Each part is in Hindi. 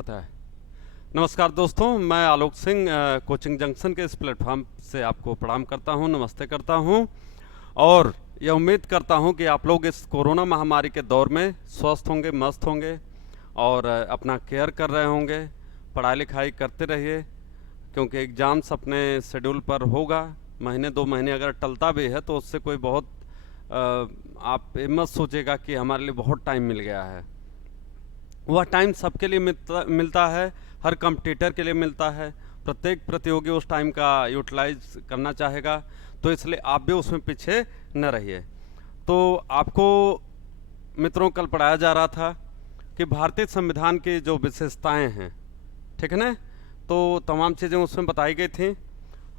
बताया। नमस्कार दोस्तों, मैं आलोक सिंह कोचिंग जंक्शन के इस प्लेटफॉर्म से आपको प्रणाम करता हूं, नमस्ते करता हूं और यह उम्मीद करता हूं कि आप लोग इस कोरोना महामारी के दौर में स्वस्थ होंगे, मस्त होंगे और अपना केयर कर रहे होंगे। पढ़ाई लिखाई करते रहिए क्योंकि एग्ज़ाम्स अपने शेड्यूल पर होगा। महीने 2 महीने अगर टलता भी है तो उससे कोई बहुत आप ये मत सोचेगा कि हमारे लिए बहुत टाइम मिल गया है। वह टाइम सबके लिए मिलता है, हर कॉम्पिटिटर के लिए मिलता है। प्रत्येक प्रतियोगी उस टाइम का यूटिलाइज करना चाहेगा, तो इसलिए आप भी उसमें पीछे न रहिए। तो आपको मित्रों कल पढ़ाया जा रहा था कि भारतीय संविधान की जो विशेषताएं हैं, ठीक है ना, तो तमाम चीज़ें उसमें बताई गई थी।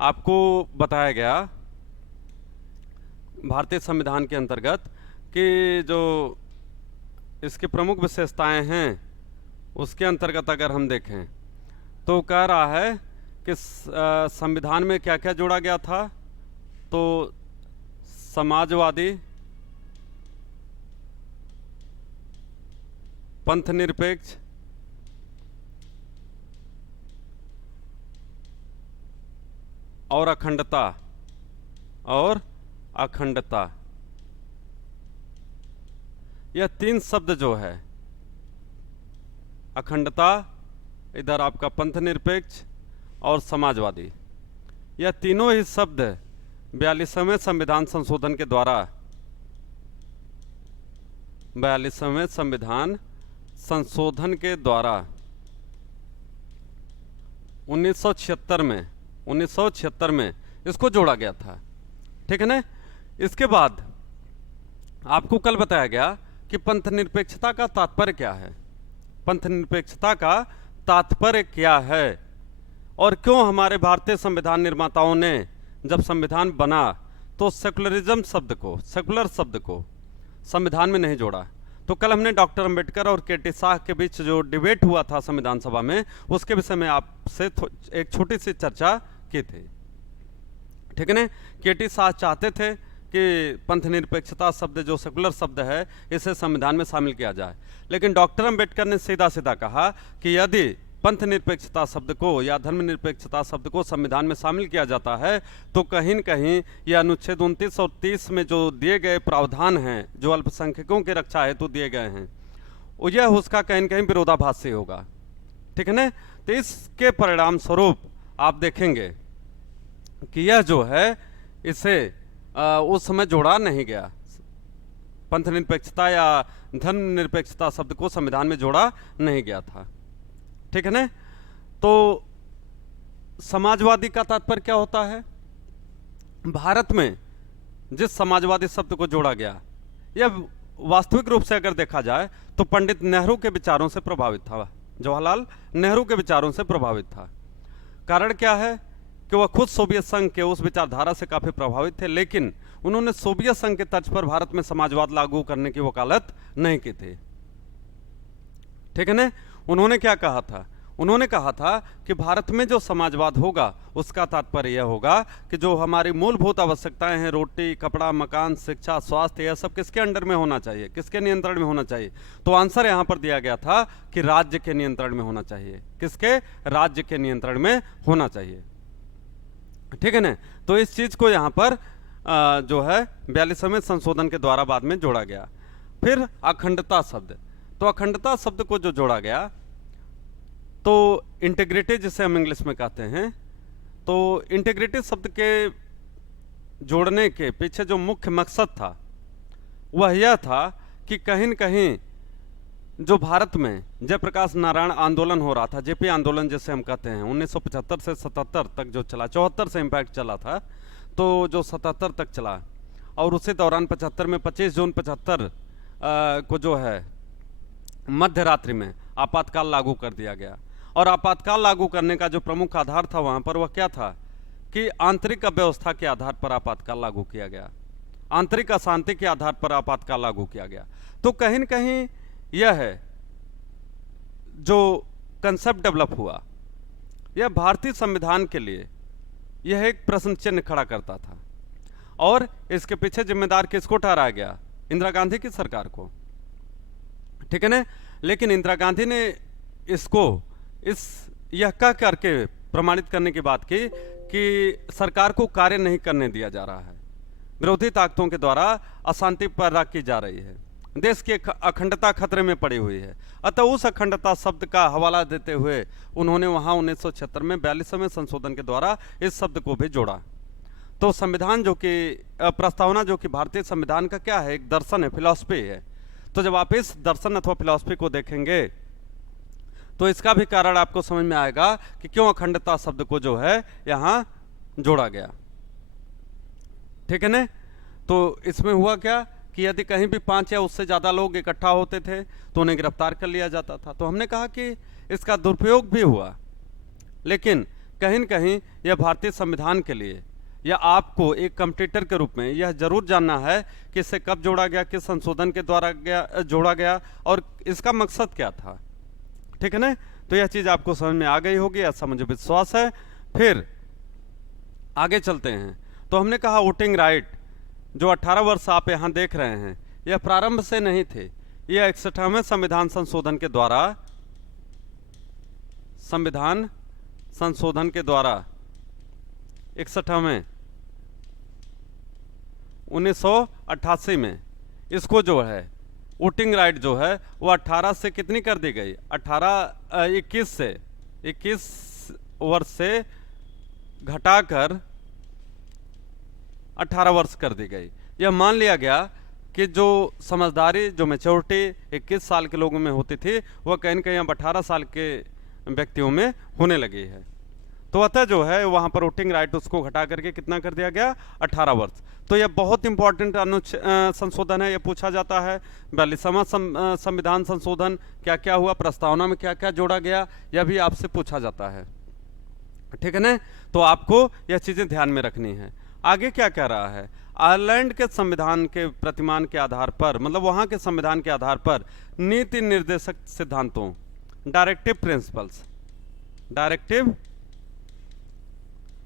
आपको बताया गया भारतीय संविधान के अंतर्गत कि जो इसकी प्रमुख विशेषताएं हैं उसके अंतर्गत अगर हम देखें तो कह रहा है कि संविधान में क्या क्या जोड़ा गया था। तो समाजवादी, पंथ निरपेक्ष, और अखंडता, यह 3 शब्द जो है, अखंडता, इधर आपका पंथ निरपेक्ष और समाजवादी, यह तीनों ही शब्द 42वें संविधान संशोधन के द्वारा 42वें संविधान संशोधन के द्वारा 1976 में इसको जोड़ा गया था, ठीक है ना। इसके बाद आपको कल बताया गया कि पंथ निरपेक्षता का तात्पर्य क्या है, पंथ निरपेक्षता का तात्पर्य क्या है और क्यों हमारे भारतीय संविधान निर्माताओं ने जब संविधान बना तो सेकुलरिज्म शब्द को, सेकुलर शब्द को संविधान में नहीं जोड़ा। तो कल हमने डॉक्टर अंबेडकर और के.टी. शाह के बीच जो डिबेट हुआ था संविधान सभा में, उसके विषय में आपसे एक छोटी सी चर्चा की थी, ठीक है ना। के.टी. शाह चाहते थे कि पंथ निरपेक्षता शब्द जो सेकुलर शब्द है इसे संविधान में शामिल किया जाए, लेकिन डॉक्टर अंबेडकर ने सीधा सीधा कहा कि यदि पंथ निरपेक्षता शब्द को या धर्म निरपेक्षता शब्द को संविधान में शामिल किया जाता है तो कहीं न कहीं यह अनुच्छेद 29 और 30 में जो दिए गए प्रावधान हैं, जो अल्पसंख्यकों की रक्षा हेतु दिए गए हैं, यह उसका कहीं न कहीं विरोधाभासी होगा, ठीक है ना। तो इसके परिणाम स्वरूप आप देखेंगे कि यह जो है इसे उस समय जोड़ा नहीं गया, पंथ निरपेक्षता या धर्म निरपेक्षता शब्द को संविधान में जोड़ा नहीं गया था, ठीक है ना। तो समाजवादी का तात्पर्य क्या होता है? भारत में जिस समाजवादी शब्द को जोड़ा गया, यह वास्तविक रूप से अगर देखा जाए तो पंडित नेहरू के विचारों से प्रभावित था, जवाहरलाल नेहरू के विचारों से प्रभावित था। कारण क्या है कि वह खुद सोवियत संघ के उस विचारधारा से काफी प्रभावित थे, लेकिन उन्होंने सोवियत संघ के तर्ज पर भारत में समाजवाद लागू करने की वकालत नहीं की थी, ठीक है ना। उन्होंने क्या कहा था? उन्होंने कहा था कि भारत में जो समाजवाद होगा उसका तात्पर्य यह होगा कि जो हमारी मूलभूत आवश्यकताएं हैं, रोटी, कपड़ा, मकान, शिक्षा, स्वास्थ्य, यह सब किसके अंडर में होना चाहिए, किसके नियंत्रण में होना चाहिए? तो आंसर यहां पर दिया गया था कि राज्य के नियंत्रण में होना चाहिए। किसके? राज्य के नियंत्रण में होना चाहिए, ठीक है ना। तो इस चीज को यहां पर जो है 42वें संशोधन के द्वारा बाद में जोड़ा गया। फिर अखंडता शब्द, तो अखंडता शब्द को जो जोड़ा गया, तो इंटीग्रिटी जिसे हम इंग्लिश में कहते हैं, तो इंटीग्रिटी शब्द के जोड़ने के पीछे जो मुख्य मकसद था वह यह था कि कहीं न कहीं जो भारत में जयप्रकाश नारायण आंदोलन हो रहा था, जेपी आंदोलन जिसे हम कहते हैं, 1975 से 77 तक जो चला, 74 से इम्पैक्ट चला था, तो जो 77 तक चला और उसी दौरान 75 में 25 जून 75 को जो है मध्य रात्रि में आपातकाल लागू कर दिया गया। और आपातकाल लागू करने का जो प्रमुख आधार था वहां पर वह क्या था कि आंतरिक अव्यवस्था के आधार पर आपातकाल लागू किया गया, आंतरिक अशांति के आधार पर आपातकाल लागू किया गया। तो कहीं न कहीं यह है जो कंसेप्ट डेवलप हुआ, यह भारतीय संविधान के लिए यह एक प्रश्न चिन्ह खड़ा करता था। और इसके पीछे जिम्मेदार किसको ठहराया गया? इंदिरा गांधी की सरकार को, ठीक है ना। लेकिन इंदिरा गांधी ने इसको इस यह कह करके प्रमाणित करने की बात की कि सरकार को कार्य नहीं करने दिया जा रहा है, विरोधी ताकतों के द्वारा अशांति पैदा की जा रही है, देश की अखंडता खतरे में पड़ी हुई है। अतः उस अखंडता शब्द का हवाला देते हुए उन्होंने वहां 1976 में 42वें संशोधन के द्वारा इस शब्द को भी जोड़ा। तो संविधान जो कि प्रस्तावना जो कि भारतीय संविधान का क्या है, एक दर्शन है, फिलॉसफी है। तो जब आप इस दर्शन अथवा फिलॉसफी को देखेंगे तो इसका भी कारण आपको समझ में आएगा कि क्यों अखंडता शब्द को जो है यहां जोड़ा गया। ठीक है ना। तो इसमें हुआ क्या कि यदि कहीं भी 5 या उससे ज़्यादा लोग इकट्ठा होते थे तो उन्हें गिरफ्तार कर लिया जाता था। तो हमने कहा कि इसका दुरुपयोग भी हुआ, लेकिन कहीं न कहीं यह भारतीय संविधान के लिए या आपको एक कंपटीटर के रूप में यह जरूर जानना है कि इसे कब जोड़ा गया, किस संशोधन के द्वारा जोड़ा गया और इसका मकसद क्या था। ठीक है ना। तो यह चीज़ आपको समझ में आ गई होगी, ऐसा मुझे विश्वास है। फिर आगे चलते हैं। तो हमने कहा वोटिंग राइट जो 18 वर्ष आप यहाँ देख रहे हैं, यह प्रारंभ से नहीं थे, यह 61वें संविधान संशोधन के द्वारा 61वें 1988 में इसको जो है वोटिंग राइट जो है वो 18 से कितनी कर दी गई, 21 वर्ष से घटाकर 18 वर्ष कर दी गई। यह मान लिया गया कि जो समझदारी, जो मैच्योरिटी 21 साल के लोगों में होती थी वह कहीं न कहीं अब 18 साल के व्यक्तियों में होने लगी है। तो अतः जो है वहाँ पर वोटिंग राइट उसको घटा करके कितना कर दिया गया, 18 वर्ष। तो यह बहुत इंपॉर्टेंट संशोधन है, यह पूछा जाता है 42वां संविधान संशोधन क्या क्या हुआ, प्रस्तावना में क्या क्या जोड़ा गया, यह भी आपसे पूछा जाता है। ठीक है ना। तो आपको यह चीज़ें ध्यान में रखनी है। आगे क्या कह रहा है, आयरलैंड के संविधान के प्रतिमान के आधार पर, मतलब वहाँ के संविधान के आधार पर नीति निर्देशक सिद्धांतों, डायरेक्टिव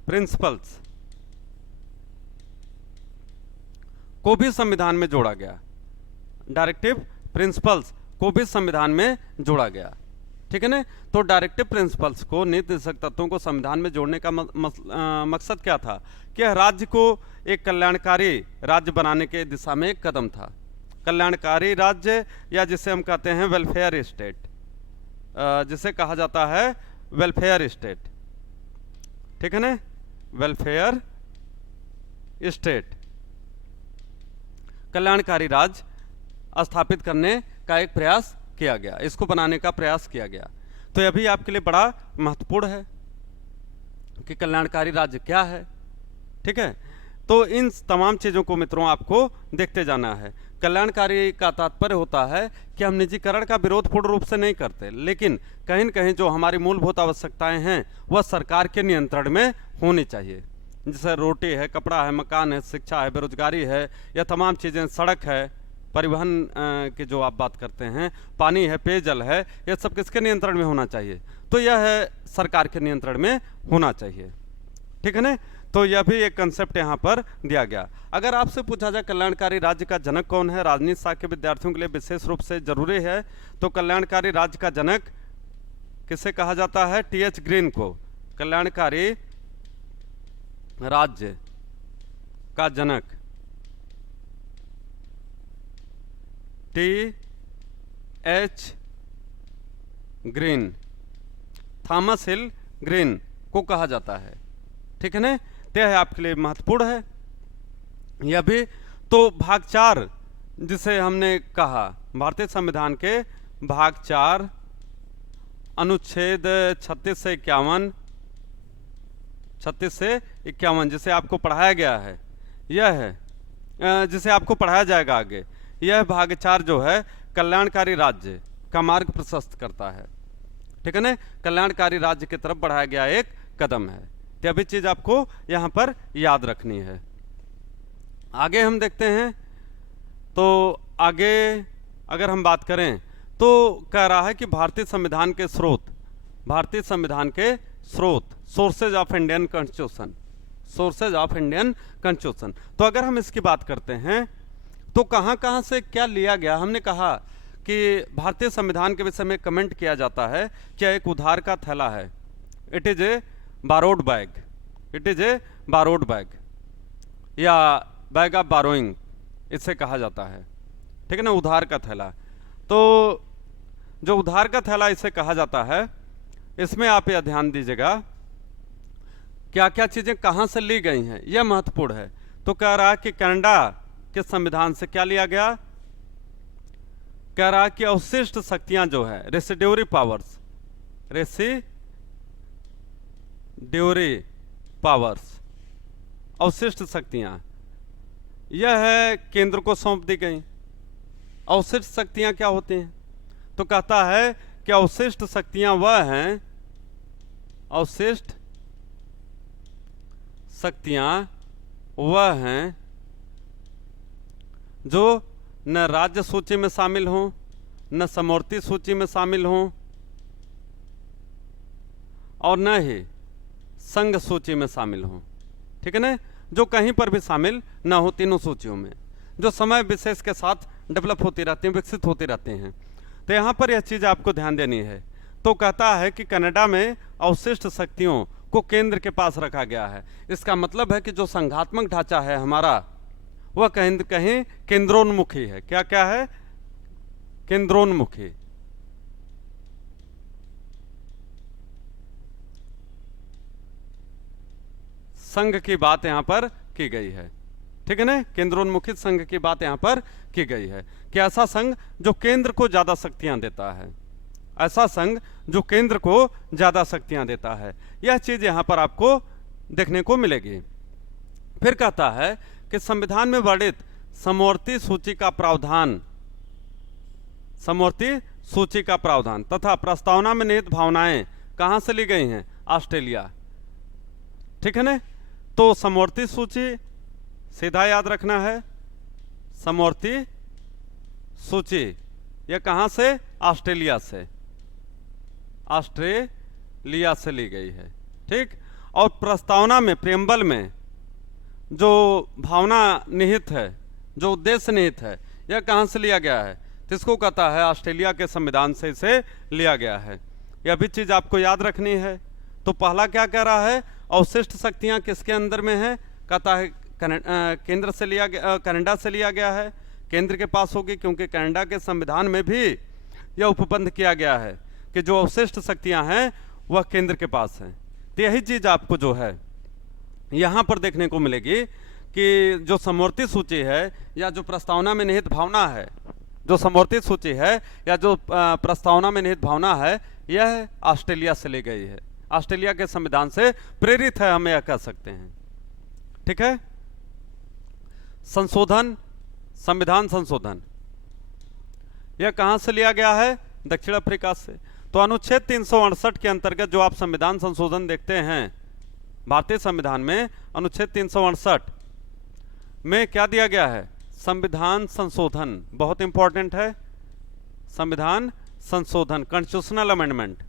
प्रिंसिपल्स को भी संविधान में जोड़ा गया। डायरेक्टिव प्रिंसिपल्स को भी संविधान में जोड़ा गया। ठीक है ना। तो डायरेक्टिव प्रिंसिपल्स को, नीति निर्देशक तत्वों को संविधान में जोड़ने का मकसद क्या था कि राज्य को एक कल्याणकारी राज्य बनाने के दिशा में एक कदम था। कल्याणकारी राज्य या जिसे हम कहते हैं वेलफेयर स्टेट, जिसे कहा जाता है वेलफेयर स्टेट। ठीक है ना। वेलफेयर स्टेट, कल्याणकारी राज्य स्थापित करने का एक प्रयास किया गया, इसको बनाने का प्रयास किया गया। तो यह भी आपके लिए बड़ा महत्वपूर्ण है कि कल्याणकारी राज्य क्या है। ठीक है। तो इन तमाम चीज़ों को मित्रों आपको देखते जाना है। कल्याणकारी का तात्पर्य होता है कि हम निजीकरण का विरोध पूर्ण रूप से नहीं करते, लेकिन कहीं न कहीं जो हमारी मूलभूत आवश्यकताएं हैं वह सरकार के नियंत्रण में होनी चाहिए। जैसे रोटी है, कपड़ा है, मकान है, शिक्षा है, बेरोजगारी है, यह तमाम चीज़ें, सड़क है, परिवहन की जो आप बात करते हैं, पानी है, पेयजल है, यह सब किसके नियंत्रण में होना चाहिए, तो यह है सरकार के नियंत्रण में होना चाहिए। ठीक है ना। तो यह भी एक कंसेप्ट यहाँ पर दिया गया। अगर आपसे पूछा जाए कल्याणकारी राज्य का जनक कौन है, राजनीति शास्त्र के विद्यार्थियों के लिए विशेष रूप से जरूरी है, तो कल्याणकारी राज्य का जनक किसे कहा जाता है, टी.एच. ग्रीन को कल्याणकारी राज्य का जनक टी.एच. ग्रीन, थॉमस हिल ग्रीन को कहा जाता है। ठीक है ना। यह आपके लिए महत्वपूर्ण है। यह भी तो भाग 4 जिसे हमने कहा भारतीय संविधान के भाग 4 अनुच्छेद 36 से 51 जिसे आपको पढ़ाया गया है, यह है जिसे आपको पढ़ाया जाएगा आगे। यह भाग 4 जो है कल्याणकारी राज्य का मार्ग प्रशस्त करता है। ठीक है ना। कल्याणकारी राज्य की तरफ बढ़ाया गया एक कदम है। यह भी चीज आपको यहां पर याद रखनी है। आगे हम देखते हैं। तो आगे अगर हम बात करें तो कह रहा है कि भारतीय संविधान के स्रोत, सोर्सेज ऑफ इंडियन कॉन्स्टिट्यूशन। तो अगर हम इसकी बात करते हैं तो कहां कहां से क्या लिया गया, हमने कहा कि भारतीय संविधान के विषय में कमेंट किया जाता है कि एक उधार का थैला है, it is a borrowed bag, it is a borrowed bag या बैग ऑफ बारोइंग इसे कहा जाता है, ठीक है ना, उधार का थैला। तो जो उधार का थैला इसे कहा जाता है, इसमें आप यह ध्यान दीजिएगा क्या क्या चीजें कहां से ली गई हैं, यह महत्वपूर्ण है। तो कह रहा है कि कनाडा के संविधान से क्या लिया गया, कह रहा है कि अवशिष्ट शक्तियां जो है, रेसिड्यूरी पावर्स, रेसिड्यूरी पावर्स, अवशिष्ट शक्तियां, यह है केंद्र को सौंप दी गई। अवशिष्ट शक्तियां क्या होती हैं, तो कहता है कि अवशिष्ट शक्तियां वह हैं, अवशिष्ट शक्तियां वह हैं जो न राज्य सूची में शामिल हों, न समवर्ती सूची में शामिल हों, और न ही संघ सूची में शामिल हों, ठीक है ना, जो कहीं पर भी शामिल न हो तीनों सूचियों में, जो समय विशेष के साथ डेवलप होती रहती हैं, विकसित होती रहते हैं। तो यहाँ पर यह चीज़ आपको ध्यान देनी है। तो कहता है कि कनाडा में अवशिष्ट शक्तियों को केंद्र के पास रखा गया है। इसका मतलब है कि जो संघात्मक ढांचा है हमारा, वह कहीं कहीं केंद्रोन्मुखी है। क्या क्या है, केंद्रोन्मुखी। संघ की बात यहां पर की गई है, ठीक है ना, केंद्रोन्मुखी संघ की बात यहां पर की गई है कि ऐसा संघ जो केंद्र को ज्यादा शक्तियां देता है, ऐसा संघ जो केंद्र को ज्यादा शक्तियां देता है, यह चीज यहां पर आपको देखने को मिलेगी। फिर कहता है कि संविधान में वर्णित समवर्ती सूची का प्रावधान, समवर्ती सूची का प्रावधान तथा प्रस्तावना में निहित भावनाएं कहां से ली गई हैं, ऑस्ट्रेलिया, ठीक है ना। तो समवर्ती सूची सीधा याद रखना है, समवर्ती सूची यह कहां से, ऑस्ट्रेलिया से, ऑस्ट्रेलिया से ली गई है, ठीक। और प्रस्तावना में, प्रेम्बल में जो भावना निहित है, जो उद्देश्य निहित है, यह कहां से लिया गया है, तो इसको कहता है ऑस्ट्रेलिया के संविधान से इसे लिया गया है। यह भी चीज आपको याद रखनी है। तो पहला क्या कह रहा है, अवशिष्ट शक्तियां किसके अंदर में है, कहता है केंद्र से लिया गया, कनाडा से लिया गया है, केंद्र के पास होगी, क्योंकि कनाडा के संविधान में भी यह उपबंध किया गया है कि जो अवशिष्ट शक्तियां हैं वह केंद्र के पास हैं। तो यही चीज आपको जो है यहां पर देखने को मिलेगी कि जो समवर्ती सूची है या जो प्रस्तावना में निहित भावना है, जो समवर्ती सूची है या जो प्रस्तावना में निहित भावना है, यह ऑस्ट्रेलिया से ली गई है, ऑस्ट्रेलिया के संविधान से प्रेरित है, हम यह कह सकते हैं, ठीक है। संशोधन, संविधान संशोधन, यह कहां से लिया गया है, दक्षिण अफ्रीका से। तो अनुच्छेद 368 के अंतर्गत जो आप संविधान संशोधन देखते हैं भारतीय संविधान में, अनुच्छेद 368 में क्या दिया गया है, संविधान संशोधन, बहुत इंपॉर्टेंट है, संविधान संशोधन, कॉन्स्टिट्यूशनल अमेंडमेंट,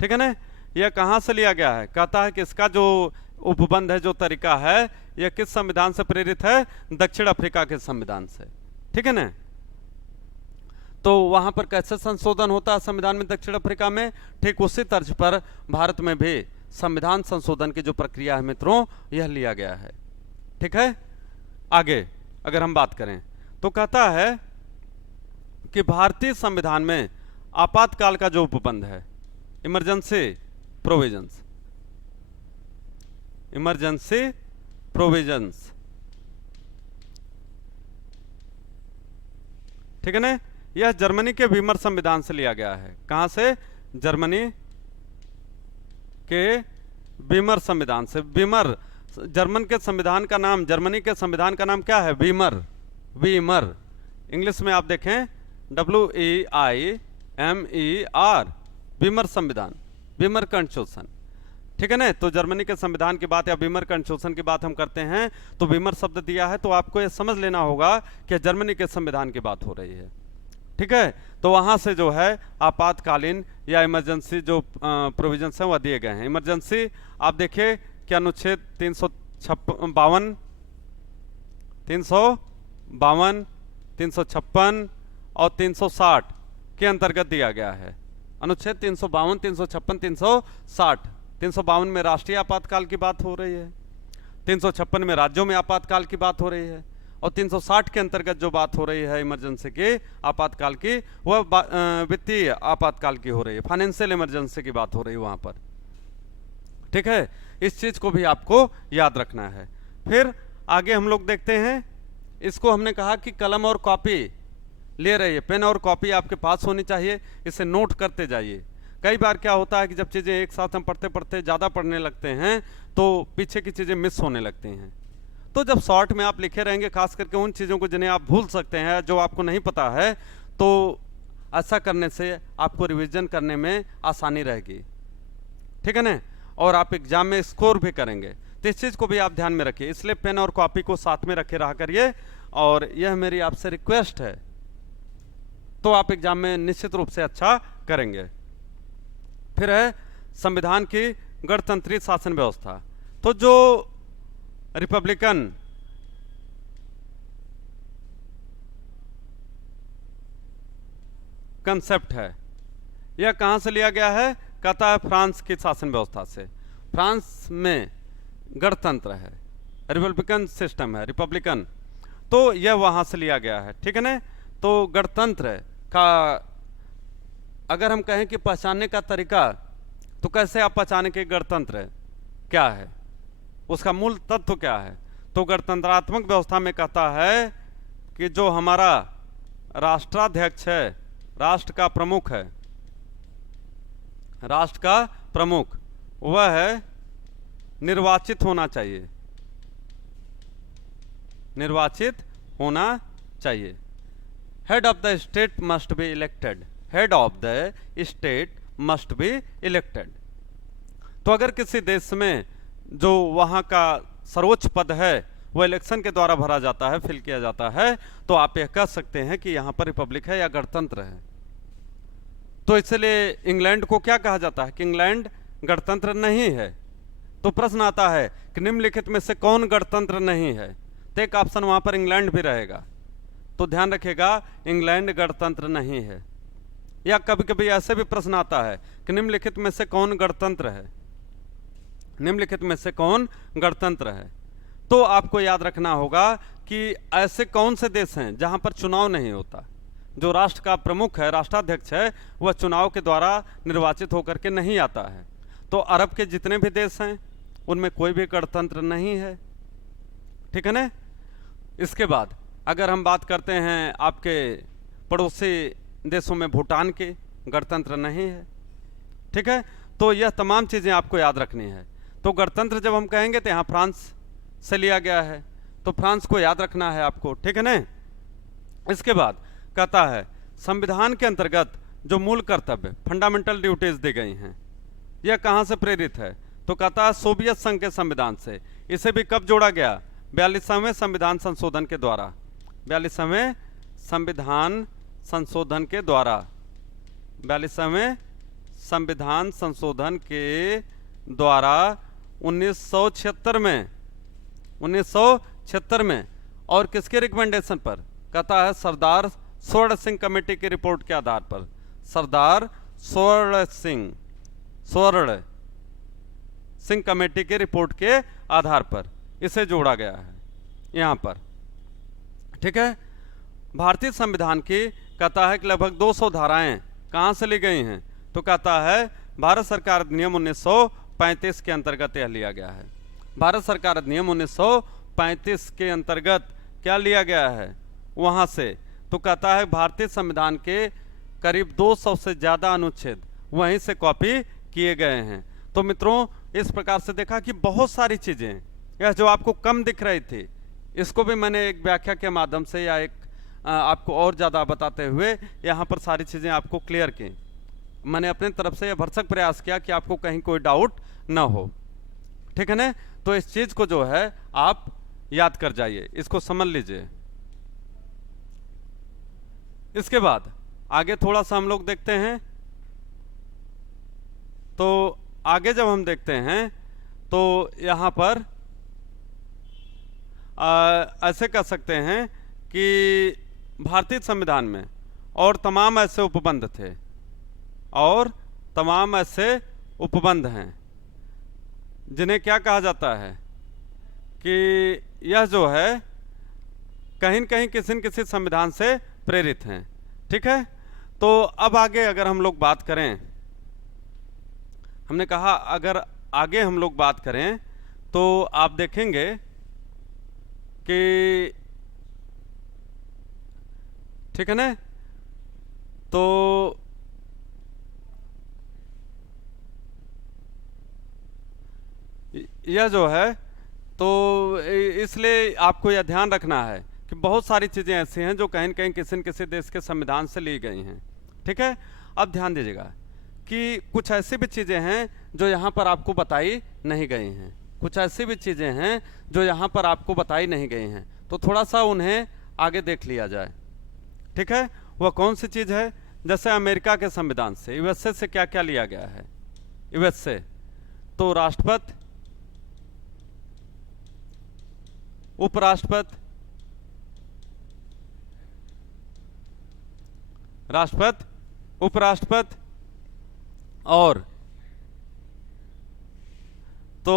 ठीक है ना। यह कहां से लिया गया है, कहता है कि इसका जो उपबंध है, जो तरीका है, यह किस संविधान से प्रेरित है, दक्षिण अफ्रीका के संविधान से, ठीक है ना। तो वहां पर कैसे संशोधन होता है संविधान में दक्षिण अफ्रीका में, ठीक उसी तर्ज पर भारत में भी संविधान संशोधन की जो प्रक्रिया है मित्रों, यह लिया गया है, ठीक है। आगे अगर हम बात करें तो कहता है कि भारतीय संविधान में आपातकाल का जो उपबंध है, इमरजेंसी प्रोविजंस, इमरजेंसी प्रोविजंस, ठीक है ना, यह जर्मनी के वीमर संविधान से लिया गया है। कहां से, जर्मनी के वीमर संविधान से। वीमर, जर्मन के संविधान का नाम, जर्मनी के संविधान का नाम क्या है, वीमर, वीमर, इंग्लिश में आप देखें WEIMER, वीमर संविधान, वीमर कॉन्स्टिट्यूशन, ठीक है ना। तो जर्मनी के संविधान की बात या वीमर कॉन्स्टिट्यूशन की बात हम करते हैं तो वीमर शब्द दिया है, तो आपको यह समझ लेना होगा कि जर्मनी के संविधान की बात हो रही है, ठीक है। तो वहां से जो है आपातकालीन या इमरजेंसी जो प्रोविजंस हैं वह दिए गए हैं। इमरजेंसी आप देखिए कि अनुच्छेद 352, 356, और 360 के अंतर्गत दिया गया है। अनुच्छेद 352, 356, 360। 352 में राष्ट्रीय आपातकाल की बात हो रही है, 356 में राज्यों में आपातकाल की बात हो रही है, और 360 के अंतर्गत जो बात हो रही है इमरजेंसी की, आपातकाल की, वह वित्तीय आपातकाल की हो रही है, फाइनेंशियल इमरजेंसी की बात हो रही है वहां पर। ठीक है, इस चीज को भी आपको याद रखना है। फिर आगे हम लोग देखते हैं, इसको हमने कहा कि कलम और कॉपी ले रही है, पेन और कॉपी आपके पास होनी चाहिए, इसे नोट करते जाइए। कई बार क्या होता है कि जब चीज़ें एक साथ हम पढ़ते पढ़ते ज़्यादा पढ़ने लगते हैं तो पीछे की चीज़ें मिस होने लगती हैं। तो जब शॉर्ट में आप लिखे रहेंगे, खास करके उन चीज़ों को जिन्हें आप भूल सकते हैं, जो आपको नहीं पता है, तो ऐसा करने से आपको रिवीजन करने में आसानी रहेगी। ठीक है ना, और आप एग्जाम में स्कोर भी करेंगे। तो इस चीज़ को भी आप ध्यान में रखिए, इसलिए पेन और कॉपी को साथ में रखे रहा करिए, और यह मेरी आपसे रिक्वेस्ट है, तो आप एग्जाम में निश्चित रूप से अच्छा करेंगे। फिर है संविधान की गणतंत्रीय शासन व्यवस्था। तो जो रिपब्लिकन कंसेप्ट है, यह कहां से लिया गया है? कहता है फ्रांस की शासन व्यवस्था से। फ्रांस में गणतंत्र है, रिपब्लिकन सिस्टम है, रिपब्लिकन, तो यह वहां से लिया गया है। ठीक है ना, तो गणतंत्र का अगर हम कहें कि पहचानने का तरीका, तो कैसे आप पहचाने कि गणतंत्र क्या है, उसका मूल तत्व क्या है? तो गणतंत्रात्मक व्यवस्था में कहता है कि जो हमारा राष्ट्राध्यक्ष है, राष्ट्र का प्रमुख है, राष्ट्र का प्रमुख, वह है निर्वाचित होना चाहिए, निर्वाचित होना चाहिए। Head of the state must be elected, head of the state must be elected. तो अगर किसी देश में जो वहां का सर्वोच्च पद है वो इलेक्शन के द्वारा भरा जाता है, फिल किया जाता है, तो आप यह कह सकते हैं कि यहां पर रिपब्लिक है या गणतंत्र है। तो इसलिए इंग्लैंड को क्या कहा जाता है कि इंग्लैंड गणतंत्र नहीं है। तो प्रश्न आता है कि निम्नलिखित में से कौन गणतंत्र नहीं है? तो एक ऑप्शन वहां पर इंग्लैंड भी रहेगा, तो ध्यान रखिएगा, इंग्लैंड गणतंत्र नहीं है। या कभी कभी ऐसे भी प्रश्न आता है कि निम्नलिखित में से कौन गणतंत्र है, निम्नलिखित में से कौन गणतंत्र है। तो आपको याद रखना होगा कि ऐसे कौन से देश हैं जहां पर चुनाव नहीं होता, जो राष्ट्र का प्रमुख है, राष्ट्राध्यक्ष है, वह चुनाव के द्वारा निर्वाचित होकर के नहीं आता है। तो अरब के जितने भी देश हैं उनमें कोई भी गणतंत्र नहीं है। ठीक है ना। इसके बाद अगर हम बात करते हैं आपके पड़ोसी देशों में, भूटान के गणतंत्र नहीं है। ठीक है, तो यह तमाम चीज़ें आपको याद रखनी है। तो गणतंत्र जब हम कहेंगे तो यहाँ फ्रांस से लिया गया है, तो फ्रांस को याद रखना है आपको। ठीक है ना। इसके बाद कहता है संविधान के अंतर्गत जो मूल कर्तव्य, फंडामेंटल ड्यूटीज दी गई हैं, यह कहाँ से प्रेरित है? तो कहता है सोवियत संघ के संविधान से। इसे भी कब जोड़ा गया? 42वें संविधान संशोधन के द्वारा, 42वें संविधान संशोधन के द्वारा, 42वें संविधान संशोधन के द्वारा 1976 में, 1976 में। और किसके रिकमेंडेशन पर? कहता है सरदार स्वर्ण सिंह कमेटी की रिपोर्ट के आधार पर, सरदार स्वर्ण सिंह कमेटी की रिपोर्ट के आधार पर इसे जोड़ा गया है यहां पर। ठीक है। भारतीय संविधान की कहता है कि लगभग 200 धाराएं कहां से ली गई हैं? तो कहता है भारत सरकार अधिनियम 1935 के अंतर्गत यह लिया गया है। भारत सरकार अधिनियम 1935 के अंतर्गत क्या लिया गया है वहां से? तो कहता है भारतीय संविधान के करीब 200 से ज्यादा अनुच्छेद वहीं से कॉपी किए गए हैं। तो मित्रों, इस प्रकार से देखा कि बहुत सारी चीजें, यह जो आपको कम दिख रही थी, इसको भी मैंने एक व्याख्या के माध्यम से या एक आपको और ज़्यादा बताते हुए यहाँ पर सारी चीज़ें आपको क्लियर की। मैंने अपने तरफ से यह भरसक प्रयास किया कि आपको कहीं कोई डाउट ना हो। ठीक है ना। तो इस चीज़ को जो है आप याद कर जाइए, इसको समझ लीजिए। इसके बाद आगे थोड़ा सा हम लोग देखते हैं। तो आगे जब हम देखते हैं तो यहाँ पर ऐसे कह सकते हैं कि भारतीय संविधान में और तमाम ऐसे उपबंध थे, और तमाम ऐसे उपबंध हैं जिन्हें क्या कहा जाता है कि यह जो है कहीं न कहीं किसी न किसी संविधान से प्रेरित हैं। ठीक है, तो अब आगे अगर हम लोग बात करें, हमने कहा अगर आगे हम लोग बात करें तो आप देखेंगे कि ठीक है ना, तो यह जो है तो इसलिए आपको यह ध्यान रखना है कि बहुत सारी चीज़ें ऐसी हैं जो कहीं न कहीं किसी न किसी देश के संविधान से ली गई हैं। ठीक है, अब ध्यान दीजिएगा कि कुछ ऐसी भी चीज़ें हैं जो यहाँ पर आपको बताई नहीं गई हैं, कुछ ऐसी भी चीज़ें हैं जो यहाँ पर आपको बताई नहीं गई हैं, तो थोड़ा सा उन्हें आगे देख लिया जाए। ठीक है, वह कौन सी चीज़ है? जैसे अमेरिका के संविधान से, यूएसए से क्या क्या लिया गया है? यूएसए तो राष्ट्रपति, उपराष्ट्रपति, राष्ट्रपति, उपराष्ट्रपति और तो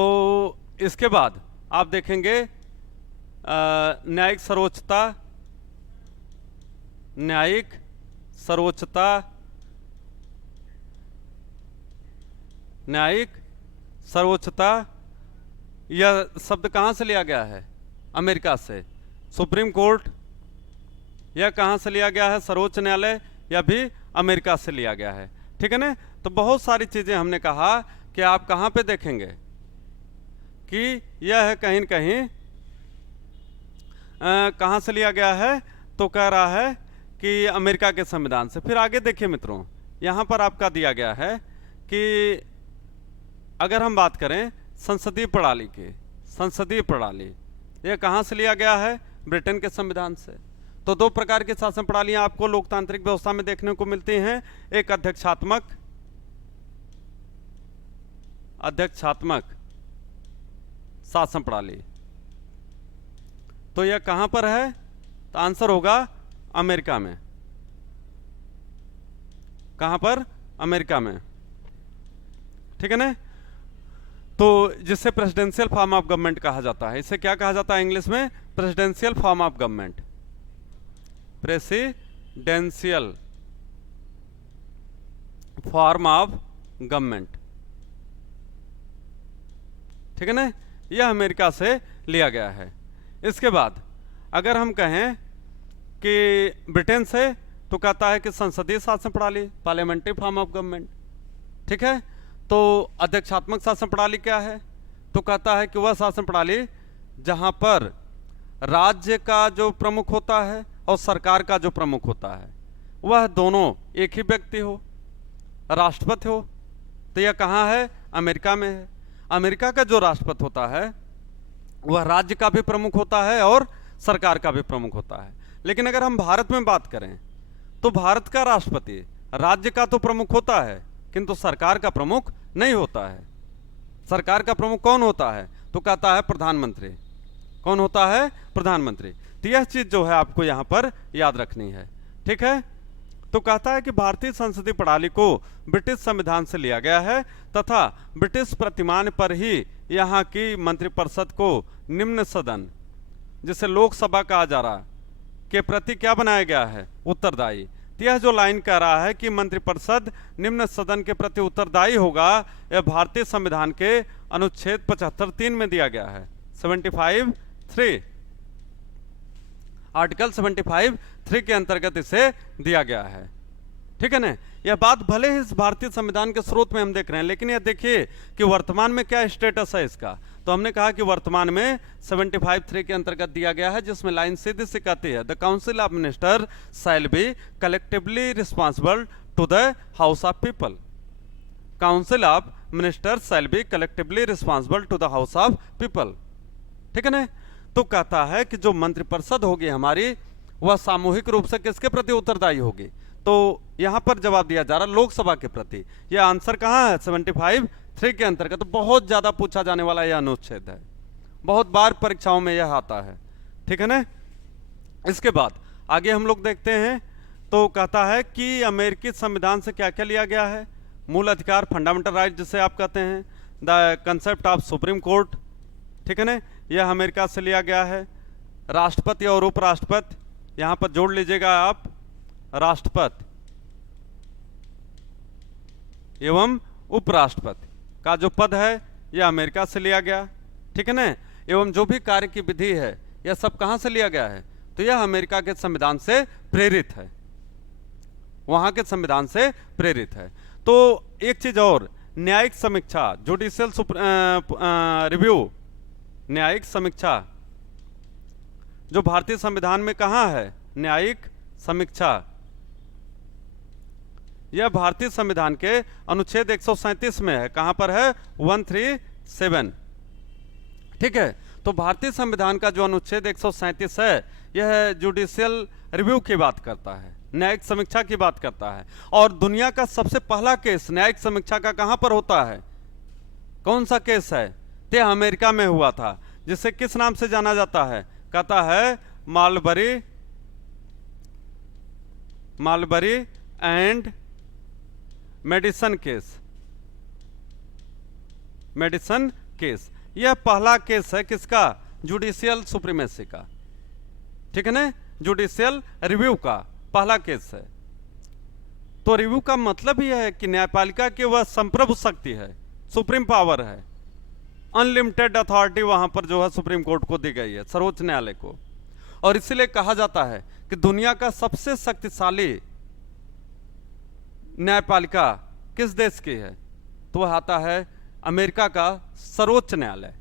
इसके बाद आप देखेंगे न्यायिक सर्वोच्चता, न्यायिक सर्वोच्चता, न्यायिक सर्वोच्चता, यह शब्द कहाँ से लिया गया है? अमेरिका से। सुप्रीम कोर्ट, यह कहाँ से लिया गया है? सर्वोच्च न्यायालय, यह भी अमेरिका से लिया गया है। ठीक है ना, तो बहुत सारी चीज़ें हमने कहा कि आप कहाँ पे देखेंगे कि यह है कहीं न कहीं कहाँ से लिया गया है, तो कह रहा है कि अमेरिका के संविधान से। फिर आगे देखिए मित्रों, यहाँ पर आपका दिया गया है कि अगर हम बात करें संसदीय प्रणाली की, संसदीय प्रणाली यह कहाँ से लिया गया है? ब्रिटेन के संविधान से। तो दो प्रकार की शासन प्रणालियां आपको लोकतांत्रिक व्यवस्था में देखने को मिलती हैं, एक अध्यक्षात्मक, अध्यक्षात्मक शासन प्रणाली। तो यह कहां पर है? तो आंसर होगा अमेरिका में। कहां पर? अमेरिका में। ठीक है ना, तो जिसे प्रेसिडेंशियल फॉर्म ऑफ गवर्नमेंट कहा जाता है, इसे क्या कहा जाता है इंग्लिश में? Presidential form of government, presidential form of government. ठीक है ना, यह अमेरिका से लिया गया है। इसके बाद अगर हम कहें कि ब्रिटेन से, तो कहता है कि संसदीय शासन प्रणाली, पार्लियामेंट्री फॉर्म ऑफ गवर्नमेंट। ठीक है, तो अध्यक्षात्मक शासन प्रणाली क्या है? तो कहता है कि वह शासन प्रणाली जहां पर राज्य का जो प्रमुख होता है और सरकार का जो प्रमुख होता है वह दोनों एक ही व्यक्ति हो, राष्ट्रपति हो। तो यह कहाँ है? अमेरिका में है। अमेरिका का जो राष्ट्रपति होता है वह राज्य का भी प्रमुख होता है और सरकार का भी प्रमुख होता है। लेकिन अगर हम भारत में बात करें तो भारत का राष्ट्रपति राज्य का तो प्रमुख होता है किंतु सरकार का प्रमुख नहीं होता है। सरकार का प्रमुख कौन होता है? तो कहता है प्रधानमंत्री। कौन होता है? प्रधानमंत्री। तो यह चीज जो है आपको यहां पर याद रखनी है। ठीक है, तो कहता है कि भारतीय संसदीय प्रणाली को ब्रिटिश संविधान से लिया गया है तथा ब्रिटिश प्रतिमान पर ही यहाँ की मंत्रिपरिषद को निम्न सदन, जिसे लोकसभा कहा जा रहा, के प्रति क्या बनाया गया है? उत्तरदायी। तो यह जो लाइन कह रहा है कि मंत्रिपरिषद निम्न सदन के प्रति उत्तरदायी होगा, यह भारतीय संविधान के अनुच्छेद 75(3) में दिया गया है। 75(3), आर्टिकल 75(3) के अंतर्गत इसे दिया गया है। ठीक है ना, यह बात भले ही इस भारतीय संविधान के स्रोत में हम देख रहे हैं, लेकिन यह देखिए कि वर्तमान में क्या स्टेटस है इसका। तो हमने कहा कि वर्तमान में 75(3) के अंतर्गत दिया गया है, जिसमें लाइन सीधी सी कहती है the council of minister shall be collectively responsible to the house of people. Council of minister shall be collectively responsible to the house of people. ठीक है ना, तो कहता है कि जो मंत्रिपरिषद होगी हमारी, वह सामूहिक रूप से किसके प्रति उत्तरदायी होगी? तो यहां पर जवाब दिया जा रहा लोकसभा के प्रति। यह आंसर कहां है? 75(3) के अंतर्गत। तो बहुत ज्यादा पूछा जाने वाला यह अनुच्छेद है, बहुत बार परीक्षाओं में यह आता है। ठीक है ना, इसके बाद आगे हम लोग देखते हैं तो कहता है कि अमेरिकी संविधान से क्या क्या लिया गया है। मूल अधिकार, फंडामेंटल राइट जिसे आप कहते हैं, the concept of Supreme court, ठीक है ना, यह अमेरिका से लिया गया है। राष्ट्रपति और उपराष्ट्रपति, यहां पर जोड़ लीजिएगा आप, राष्ट्रपति एवं उपराष्ट्रपति का जो पद है यह अमेरिका से लिया गया, ठीक है ना। एवं जो भी कार्य की विधि है यह सब कहां से लिया गया है, तो यह अमेरिका के संविधान से प्रेरित है, वहां के संविधान से प्रेरित है। तो एक चीज और, न्यायिक समीक्षा, जुडिशियल रिव्यू, न्यायिक समीक्षा जो भारतीय संविधान में कहां है, न्यायिक समीक्षा, यह भारतीय संविधान के अनुच्छेद 137 में है। कहां पर है, 137, ठीक है। तो भारतीय संविधान का जो अनुच्छेद 137 है यह जुडिशियल रिव्यू की बात करता है, न्यायिक समीक्षा की बात करता है। और दुनिया का सबसे पहला केस न्यायिक समीक्षा का कहां पर होता है, कौन सा केस है, यह अमेरिका में हुआ था, जिसे किस नाम से जाना जाता है, कहता है मालबरी एंड मेडिसन केस। यह पहला केस है किसका, जुडिशियल सुप्रीमेसी का, ठीक है ना, जुडिशियल रिव्यू का पहला केस है। तो रिव्यू का मतलब यह है कि न्यायपालिका की वह संप्रभु शक्ति है, सुप्रीम पावर है, अनलिमिटेड अथॉरिटी वहां पर जो है सुप्रीम कोर्ट को दी गई है, सर्वोच्च न्यायालय को। और इसीलिए कहा जाता है कि दुनिया का सबसे शक्तिशाली न्यायपालिका किस देश की है, तो वह आता है अमेरिका का सर्वोच्च न्यायालय।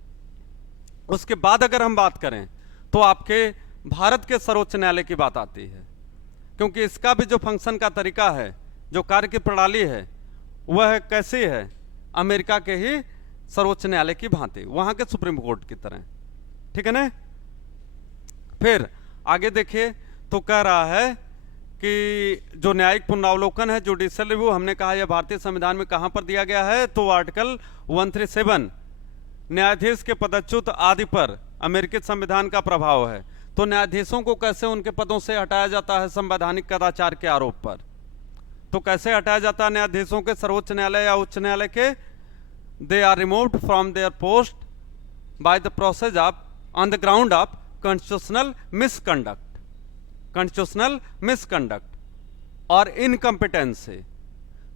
उसके बाद अगर हम बात करें तो आपके भारत के सर्वोच्च न्यायालय की बात आती है, क्योंकि इसका भी जो फंक्शन का तरीका है, जो कार्य की प्रणाली है, वह कैसी है, अमेरिका के ही सर्वोच्च न्यायालय की भांति, वहां के सुप्रीम कोर्ट की तरह, ठीक है ना। फिर आगे देखिए तो कह रहा है कि जो न्यायिक पुनरावलोकन है, जुडिशियल रिव्यू, हमने कहा यह भारतीय संविधान में कहां पर दिया गया है, तो आर्टिकल 137, न्यायाधीश के पदच्युत आदि पर अमेरिकी संविधान का प्रभाव है। तो न्यायाधीशों को कैसे उनके पदों से हटाया जाता है संवैधानिक कदाचार के आरोप पर, तो कैसे हटाया जाता है न्यायाधीशों के, सर्वोच्च न्यायालय या उच्च न्यायालय के, they are removed from their post by the process of on the ground of constitutional misconduct और incompetency।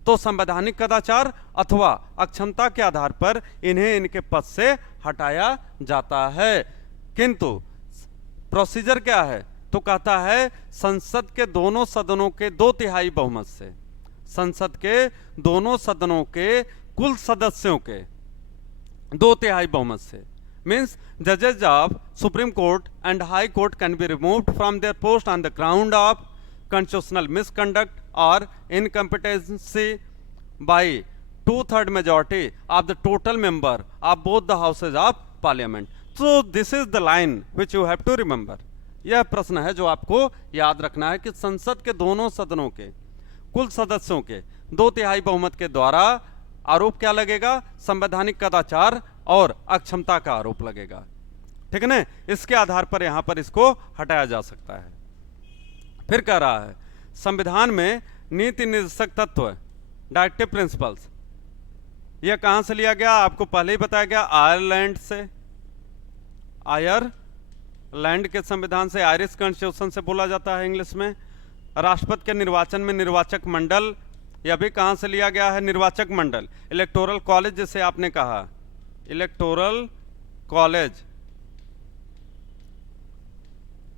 तो संवैधानिक कदाचार अथवा अक्षमता के आधार पर इन्हें इनके पद से हटाया जाता है। किंतु प्रोसीजर क्या है, तो कहता है संसद के दोनों सदनों के 2/3 बहुमत से, संसद के दोनों सदनों के कुल सदस्यों के 2/3 बहुमत से, मीन्स जजेज of Supreme Court and High Court can be removed from their post on the ground of constitutional misconduct or incompetency by 2/3 majority of the total member of both the houses of parliament. So this is the line which you have to remember. यह प्रश्न है जो आपको याद रखना है कि संसद के दोनों सदनों के कुल सदस्यों के 2/3 बहुमत के द्वारा आरोप क्या लगेगा, संवैधानिक कदाचार और अक्षमता का आरोप लगेगा, ठीक है ना। इसके आधार पर यहां पर इसको हटाया जा सकता है। फिर कह रहा है संविधान में नीति निर्देशक तत्व, डायरेक्टिव प्रिंसिपल्स, यह कहां से लिया गया, आपको पहले ही बताया गया, आयरलैंड से, आयरलैंड के संविधान से, आयरिश कॉन्स्टिट्यूशन से बोला जाता है इंग्लिश में। राष्ट्रपति के निर्वाचन में निर्वाचक मंडल, यह भी कहां से लिया गया है, निर्वाचक मंडल, इलेक्टोरल कॉलेज जिसे आपने कहा, इलेक्टोरल कॉलेज,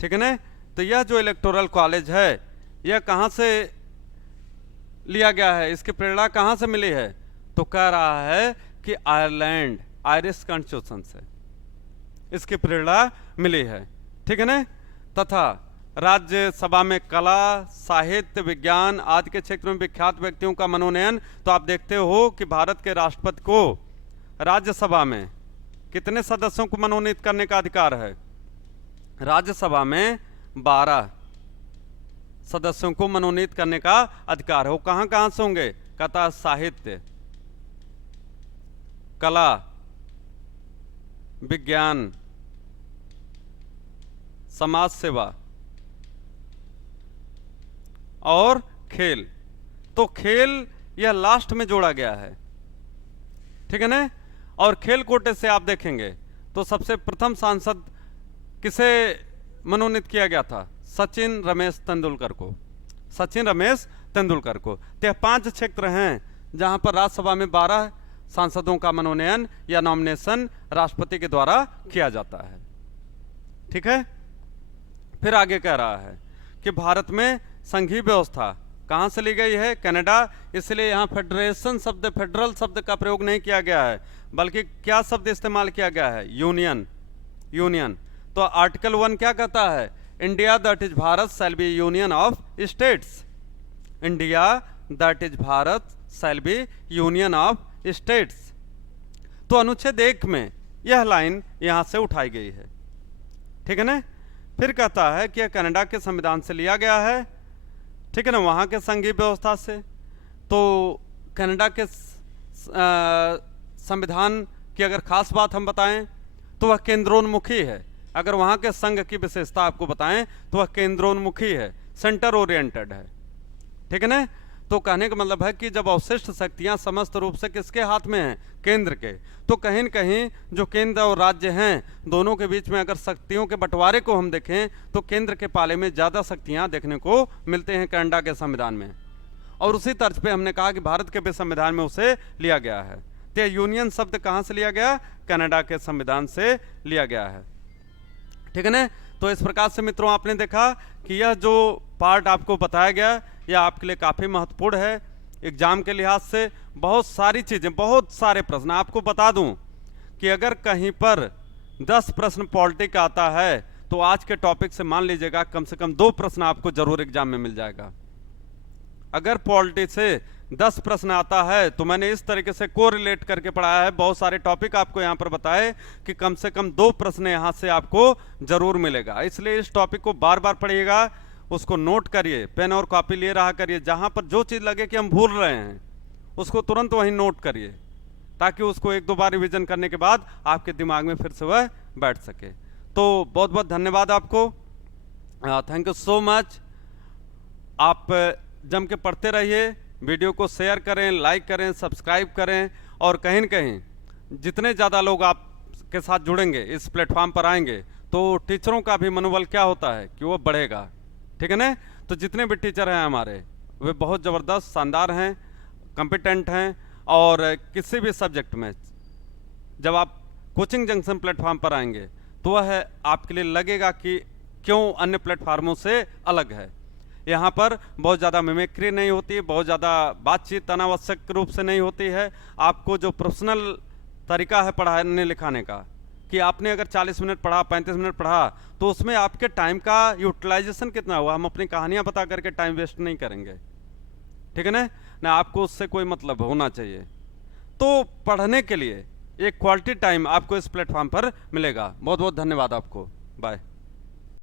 ठीक है ना। तो यह जो इलेक्टोरल कॉलेज है यह कहां से लिया गया है, इसकी प्रेरणा कहां से मिली है, तो कह रहा है कि आयरलैंड, आयरिश कॉन्स्टिट्यूशन से इसकी प्रेरणा मिली है, ठीक है ना। तथा राज्यसभा में कला, साहित्य, विज्ञान आदि के क्षेत्र में विख्यात व्यक्तियों का मनोनयन, तो आप देखते हो कि भारत के राष्ट्रपति को राज्यसभा में कितने सदस्यों को मनोनीत करने का अधिकार है, राज्यसभा में 12 सदस्यों को मनोनीत करने का अधिकार है। वो कहां कहां से होंगे, कहता साहित्य, कला, विज्ञान, समाज सेवा और खेल। तो खेल यह लास्ट में जोड़ा गया है, ठीक है ना। और खेल कोटे से आप देखेंगे तो सबसे प्रथम सांसद किसे मनोनीत किया गया था? सचिन रमेश तेंदुलकर को, सचिन रमेश तेंदुलकर को। तो यह 5 क्षेत्र हैं जहां पर राज्यसभा में 12 सांसदों का मनोनयन या नॉमिनेशन राष्ट्रपति के द्वारा किया जाता है, ठीक है। फिर आगे कह रहा है कि भारत में संघीय व्यवस्था कहां से ली गई है? कनाडा। इसलिए यहां फेडरेशन शब्द, फेडरल शब्द का प्रयोग नहीं किया गया है, बल्कि क्या शब्द इस्तेमाल किया गया है? Union, union. तो आर्टिकल 1 क्या कहता है? India that is Bharat shall be union of states. India that is Bharat shall be union of states. तो अनुच्छेद 1 में यह लाइन यहां से उठाई गई है, ठीक है ना। फिर कहता है कि यह कनाडा के संविधान से लिया गया है, ठीक है ना, वहां के संघीय व्यवस्था से। तो कनाडा के संविधान की अगर खास बात हम बताएं तो वह केंद्रोन्मुखी है। अगर वहां के संघ की विशेषता आपको बताएं तो वह केंद्रोन्मुखी है, सेंटर ओरिएंटेड है, ठीक है ना। तो कहने का मतलब है कि जब अवशिष्ट शक्तियां समस्त रूप से किसके हाथ में हैं? केंद्र के। तो कहीं न कहीं जो केंद्र और राज्य हैं दोनों के बीच में अगर शक्तियों के बंटवारे को हम देखें तो केंद्र के पाले में ज़्यादा शक्तियां देखने को मिलते हैं कनाडा के संविधान में। और उसी तर्ज पे हमने कहा कि भारत के भी संविधान में उसे लिया गया है। तो यूनियन शब्द कहाँ से लिया गया? कनाडा के संविधान से लिया गया है, ठीक है ना। तो इस प्रकार से मित्रों आपने देखा कि यह जो पार्ट आपको बताया गया यह आपके लिए काफ़ी महत्वपूर्ण है एग्जाम के लिहाज से। बहुत सारी चीज़ें, बहुत सारे प्रश्न आपको बता दूं कि अगर कहीं पर 10 प्रश्न पॉलिटिक आता है तो आज के टॉपिक से मान लीजिएगा कम से कम 2 प्रश्न आपको जरूर एग्जाम में मिल जाएगा। अगर पॉलिटिक्स से 10 प्रश्न आता है तो मैंने इस तरीके से कोरिलेट करके पढ़ाया है, बहुत सारे टॉपिक आपको यहाँ पर बताए कि कम से कम 2 प्रश्न यहाँ से आपको जरूर मिलेगा। इसलिए इस टॉपिक को बार बार पढ़िएगा, उसको नोट करिए, पेन और कॉपी लिए रहा करिए। जहाँ पर जो चीज़ लगे कि हम भूल रहे हैं उसको तुरंत वहीं नोट करिए, ताकि उसको 1-2 बार रिविजन करने के बाद आपके दिमाग में फिर से वह बैठ सके। तो बहुत बहुत धन्यवाद आपको, थैंक यू सो मच। आप जम के पढ़ते रहिए, वीडियो को शेयर करें, लाइक करें, सब्सक्राइब करें, और कहीं न कहीं जितने ज़्यादा लोग आपके साथ जुड़ेंगे, इस प्लेटफॉर्म पर आएंगे, तो टीचरों का भी मनोबल क्या होता है कि वो बढ़ेगा, ठीक है ना। तो जितने भी टीचर हैं हमारे वे बहुत ज़बरदस्त, शानदार हैं, कॉम्पिटेंट हैं, और किसी भी सब्जेक्ट में जब आप कोचिंग जंक्शन प्लेटफॉर्म पर आएंगे तो वह आपके लिए लगेगा कि क्यों अन्य प्लेटफार्मों से अलग है। यहाँ पर बहुत ज़्यादा मिमिक्री नहीं होती है, बहुत ज़्यादा बातचीत अनावश्यक रूप से नहीं होती है। आपको जो प्रोफेशनल तरीका है पढ़ाने लिखाने का, कि आपने अगर 40 मिनट पढ़ा, 35 मिनट पढ़ा, तो उसमें आपके टाइम का यूटिलाइजेशन कितना हुआ। हम अपनी कहानियाँ बता करके टाइम वेस्ट नहीं करेंगे, ठीक है ना। आपको उससे कोई मतलब होना चाहिए। तो पढ़ने के लिए एक क्वालिटी टाइम आपको इस प्लेटफॉर्म पर मिलेगा। बहुत बहुत धन्यवाद आपको, बाय।